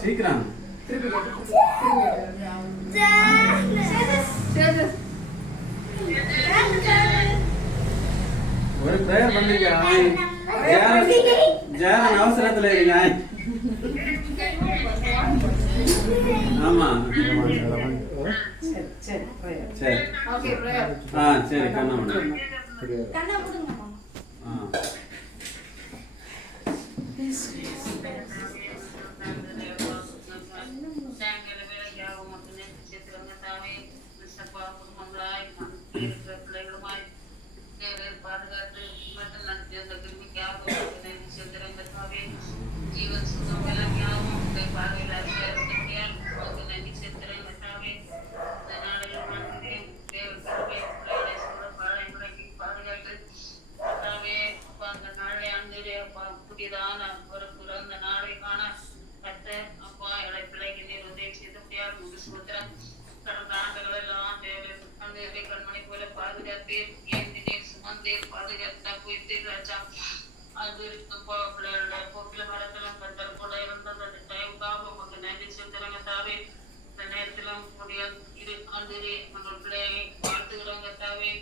சீக்கிரம் ஒரு பிரேயர் பண்ணிருக்க ஜான் அவசரத்துல இருக்காய். ஆமா சரி சரி கண்ணா जीवन सुखम புதிதான ஒரு பிறந்த நாளை காண கத்த அப்பா எடை பிள்ளைக்கு நீர் உதவி செய்து முடியாது சுத்திரம் கடந்த ஆண்டுகள் எல்லாம் அந்த கண்மணி போல பாதுகாத்தேன் ஏந்தினேன் சுமந்தேன் பாதுகாத்தா போய்த்தேன் ராஜா அது பிள்ளைகளோட போக்கில மரத்திலும் கத்தர் கூட இருந்தது அந்த டைமுக்காக உங்களுக்கு நன்றி சுத்திரங்க தாவே இந்த நேரத்திலும் கூடிய இரு ஆண்டு உங்கள் பிள்ளையை வாழ்த்துகிறவங்க தாவே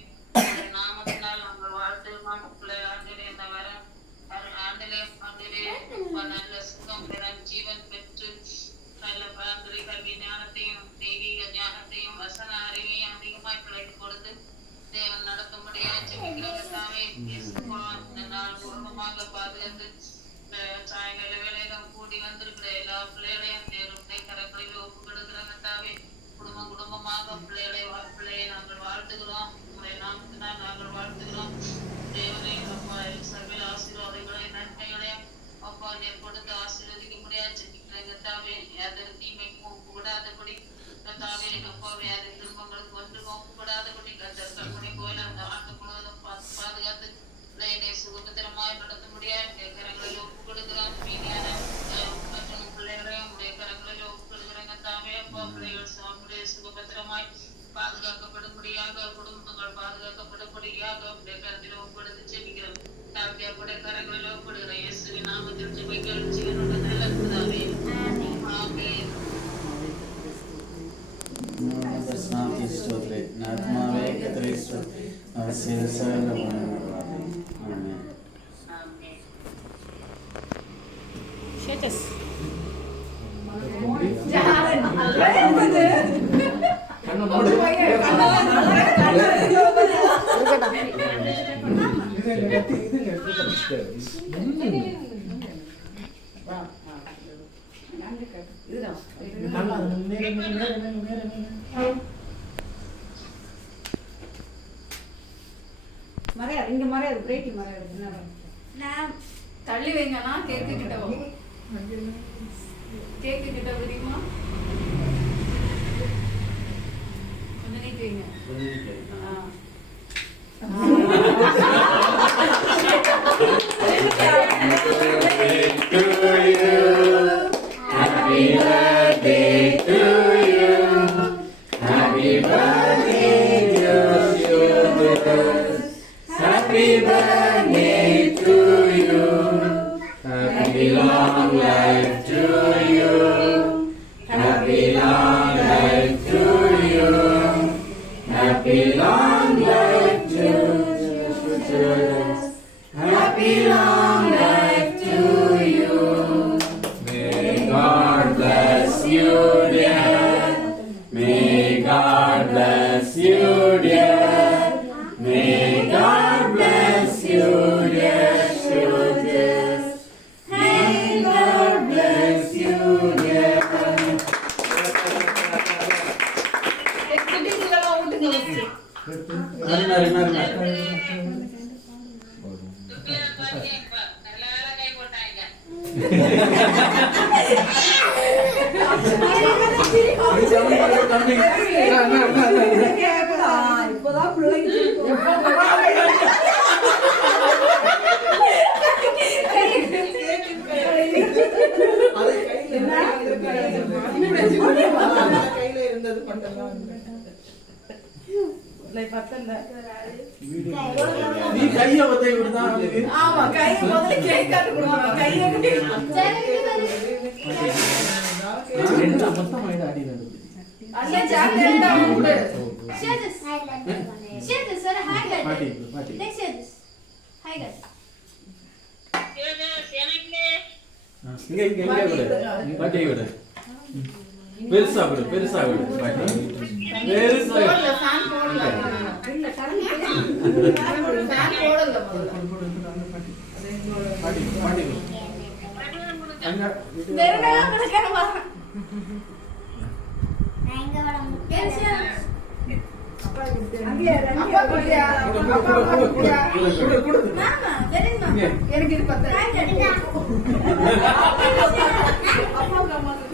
நாமத்தினால் நாங்கள் வாழ்த்துகிறோம் பிள்ளை ஆண்டு இந்த வரம் ஆண்டிலே நல்ல சுகம் பெற ஜீவன் பெற்று நல்ல பரந்துரை கல்வி ஞானத்தையும் தெய்வீக ஞானத்தையும் வசன அறிவையும் அதிகமாய் பிள்ளைக்கு கொடுத்து தேவன் நடக்கும்படியா ஜெபிக்கிறவர்களாவே இந்த நாள் குடும்பமாக பாதுகாத்து சாயங்கால வேலையிலும் கூடி வந்திருக்கிற எல்லா பிள்ளைகளையும் தேவனுடைய கரங்களில் ஒப்பு கொடுக்கிறவர்களாவே குடும்பமாக பிள்ளையை நாங்கள் வாழ்த்துகிறோம் உங்களுடைய நாமத்தினால் நாங்கள் வாழ்த்துகிறோம் தேவனை அப்பா சர்வேல ஆசீர்வாதங்களை நன்மைகளையும் அப்பா நீர் கொடுத்து ஆசீர்வதிக்க முடியாது தாவே யாதொரு தீமைக்கும் கூடாதபடி தாவே அப்பாவே யாரு திரும்பங்களுக்கு ஒன்றும் ஒப்புப்படாதபடி கத்தர் கண்மணி கோயில் அந்த ஆண்டு முழுவதும் பாதுகாத்து பிள்ளையினை சுகபத்திரமாய் நடத்த முடியாது கரங்களில் ஒப்பு கொடுக்கிறோம் மீதியான மற்றும் பிள்ளைகளையும் உடைய கரங்களில் ஒப்பு கொடுக்குறாங்க தாவே அப்பா பிள்ளைகள் சுவாமியுடைய சுகபத்திரமாய் பாதுகாக்கப்படும்படியாக குடும்பங்கள் பாதுகாக்கப்படும்படியாக உடைய கருத்தில் ஒப்படுத்து ஜெபிக்கிறோம் தாவியாவுடைய கரங்களில் ஒப்படுகிற இயேசுவின் நாமத்தில் ஜெபிக்கிறோம் ஜீவனோட நல்ல பிதாவே ஆமென். ஆத்மாவே கர்த்தரை ஸ்தோத்திரி அவர் செய்த சகல ஆமென். ஷேட்டஸ் தள்ளி வைங்கன்னா கேக்கு கிட்ட கேக்கு கிட்ட தெரியுமா கொஞ்சம் நீட்டு வைங்க. Happy birthday to you. Happy birthday to you. Happy birthday to you. Happy long life to you. Happy long life to you. Happy long life to you. Happy long life to you. May God bless you, dear. May God bless you, dear. May God bless you, dear. May God bless you, dear. இப்பதான் பிள்ளைங்க கையில இருந்தது பண்ணலாம். நீ கைய ஒத்தை விடுதான். ஆமா கைய முதல்ல கேக் காட்டு கொடுங்க. கைய அண்ணன் சாக்லேட் தான் உண்டு. Share this. Share this. Sir, hi guys. பாட்டி பாட்டி Let's share this. Hi guys. இங்க இங்க இங்க விடு பாட்டி விடு பெருசா விடு பாட்டி பெருசா போடல, fan போடல. இல்ல, current fan போடல முதல்ல. பாட்டி பாட்டி அங்க வெறும் கொடுக்கற பாருங்க. Let's share. அப்பா குடியா? அப்பா குடியா? மாமா, very good. எனக்கு இது பத்தல. Hi guys. அப்பாவுக்கு அம்மாவுக்கு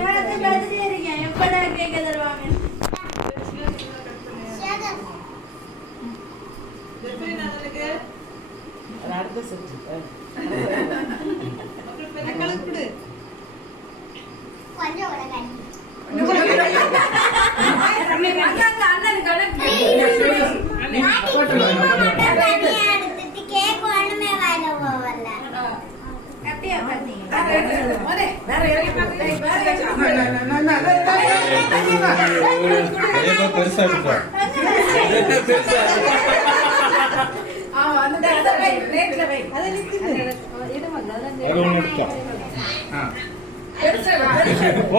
நான் பேசிட்டே இருக்கேன். எப்படா கேக்க தருவாங்க? அடுத்த செட் அண்ணன் கணக்கு. அப்படியே பாத்தீங்க. மோனே, வேற இறங்கி பாத்து. வேற பெருசா விடுறா பெருசா ஆமா, அந்த வை, ரேட்ல வை. அது நிக்குது. இடமல்ல, அதான் அது ஒண்ணு எடுத்தா பெருசா வை. ஓ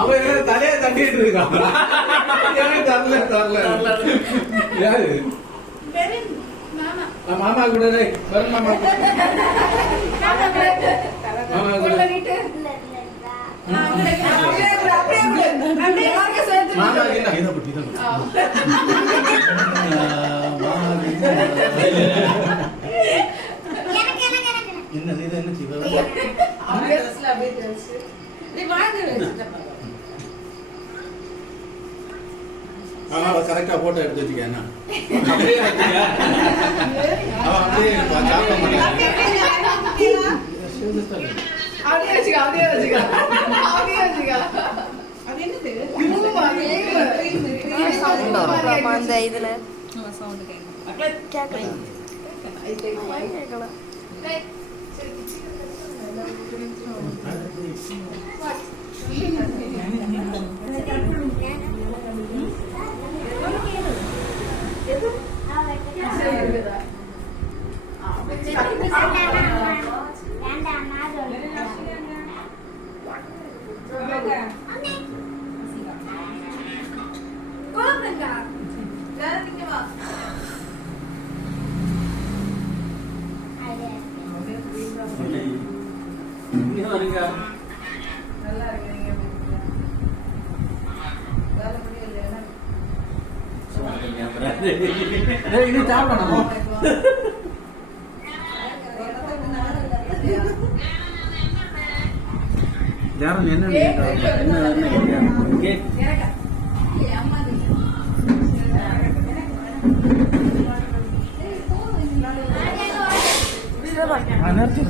அவன் தலையை தட்டிட்டு இருக்கான் தரல யாரு மாமா கூட வரும் மாமா மாமா கூட மாமா இதை பற்றி என்ன இது என்ன செய்வது கரெக்டா போட்டோ எடுத்து வச்சுக்க அப்படியே அவன் அப்படியே சாப்பிட மாட்டேன் அப்படியே வச்சுக்க, அப்படியே வச்சுக்க. அப்படியே வச்சுக்க. அது என்னது அந்த இதுல இது சாப்பிடணும் யாரும் என்ன அம்மா நிறுத்தி